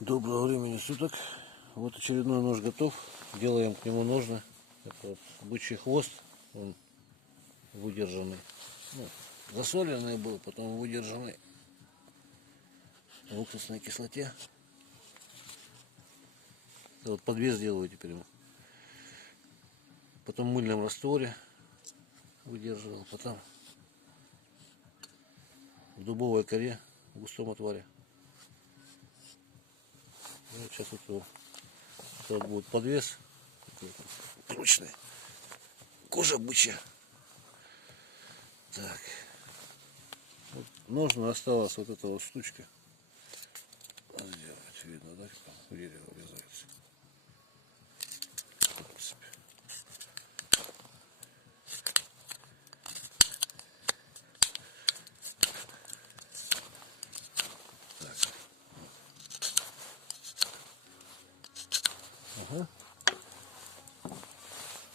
Доброго времени суток. Вот очередной нож готов. Делаем к нему ножны. Это вот бычий хвост. Он выдержанный. Ну, засоленный был, потом выдержанный в уксусной кислоте. Это вот подвес делаю теперь ему. Потом в мыльном растворе выдерживал. Потом в дубовой коре, в густом отваре. Вот сейчас вот будет подвес прочный, кожа бычья. Так, вот ножно осталась вот эта вот штучка. Сделать видно, да, как в дерево врезается. В принципе. Так. Ага.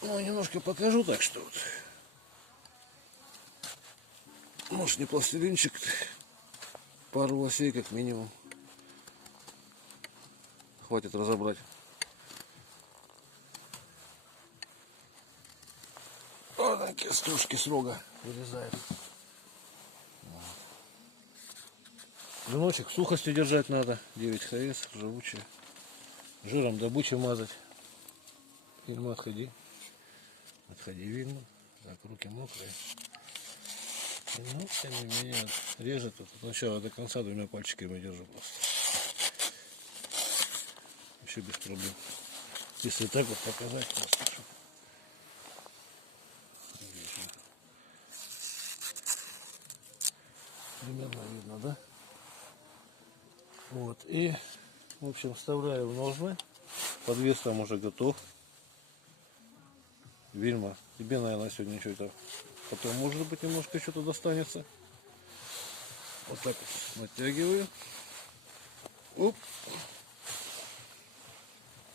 Ну, немножко покажу, так что вот. Может, не пластилинчик, пару лосей как минимум. Хватит разобрать. Вот такие стружки с рога вырезают. Веночек в сухости держать надо. 9 ХС, живучие. Жиром добычу мазать. Вильма, отходи. Отходи, Вильма. Так, руки мокрые. Ну, тем не менее, режет от начала до конца двумя пальчиками держу просто. Вообще без проблем. Если так вот показать просто, чтобы... Примерно видно, да? Вот, и, в общем, вставляю в ножны. Подвес там уже готов. Вильма, тебе, наверное, сегодня что-то потом, может быть, немножко что-то достанется. Вот так вот натягиваю. Оп.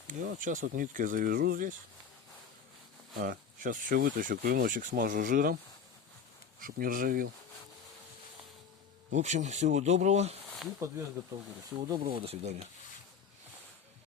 И вот сейчас вот ниткой завяжу здесь. Сейчас еще вытащу, клиночек смажу жиром, чтобы не ржавел. В общем, всего доброго. И подвес готов. Всего доброго, до свидания.